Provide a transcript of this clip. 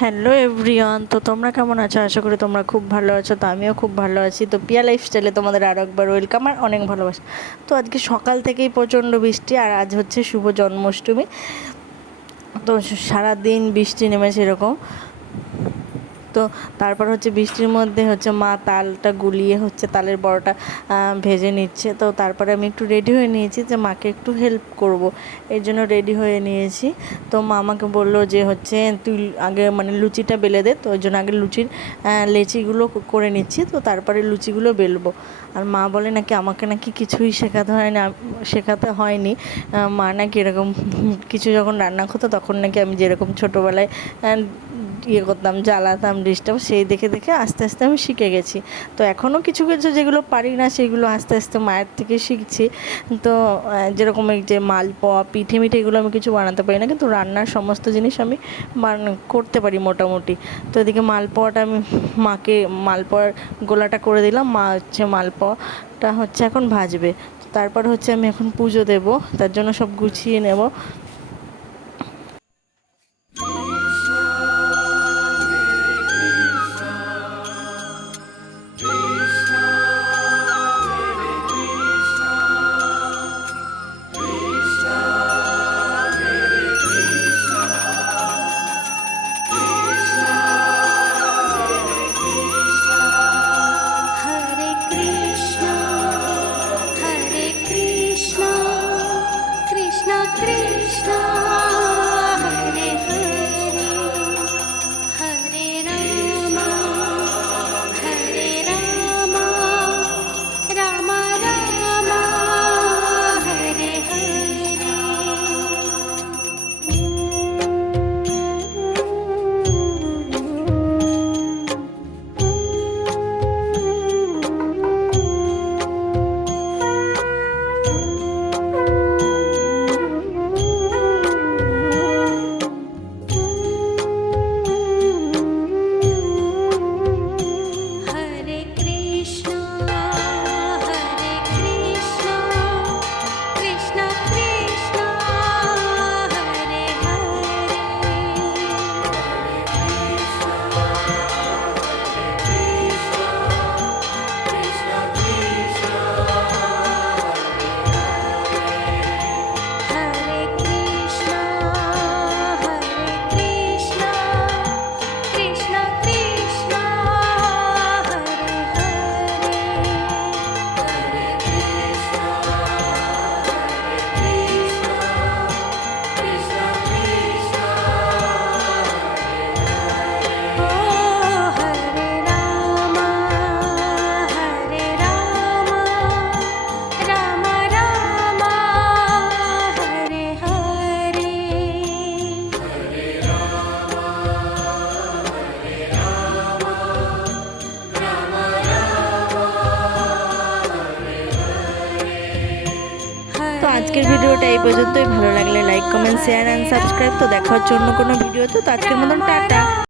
Hello everyone তো তোমরা কেমন আছো? আশা করি তোমরা খুব ভালো আছো, তো আমিও খুব ভালো আছি। তো পিয়া লাইফস্টাইলে তোমাদের আরও একবার ওয়েলকাম আর অনেক ভালোবাসা। তো আজকে সকাল থেকেই প্রচণ্ড বৃষ্টি, আর আজ হচ্ছে শুভ জন্মাষ্টমী। তো সারাদিন বৃষ্টি নেমেছে এরকম। তো তারপর হচ্ছে বৃষ্টির মধ্যে হচ্ছে মা তালটা গুলিয়ে হচ্ছে তালের বড়াটা ভেজে নিচ্ছে। তো তারপরে আমি একটু রেডি হয়ে নিয়েছি যে মাকে একটু হেল্প করব। এর জন্য রেডি হয়ে নিয়েছি। তো মা আমাকে বলল যে হচ্ছে তুই আগে মানে লুচিটা বেলে দে, তো ওই জন্য আগে লুচির লেচিগুলো করে নিচ্ছি। তো তারপরে লুচিগুলো বেলবো। আর মা বলে নাকি আমাকে নাকি কিছুই শেখাতে হয় না, শেখাতে হয়নি। মা নাকি এরকম কিছু যখন রান্না করতো তখন নাকি আমি যেরকম ছোটোবেলায় ইয়ে করতাম, জ্বালাতাম, ডিস্টার্ব, সেই দেখে দেখে আস্তে আস্তে আমি শিখে গেছি। তো এখনও কিছু কিছু যেগুলো পারি না, সেগুলো আস্তে আস্তে মায়ের থেকে শিখছি। তো যেরকম এই যে মালপোয়া, পিঠে মিঠে এগুলো আমি কিছু বানাতে পারি না, কিন্তু রান্নার সমস্ত জিনিস আমি করতে পারি মোটামুটি। তো এদিকে মালপোয়াটা আমি মাকে, মালপোয়ার গোলাটা করে দিলাম, মা হচ্ছে মালপোয়াটা হচ্ছে এখন ভাজবে। তারপর হচ্ছে আমি এখন পুজো দেব, তার জন্য সব গুছিয়ে নেব। Dream. আজকের ভিডিওটা এই পর্যন্তই। ভালো লাগলে like comment share and subscribe তো দেখার জন্য কোনো ভিডিও তো আজকের মতন টাটা।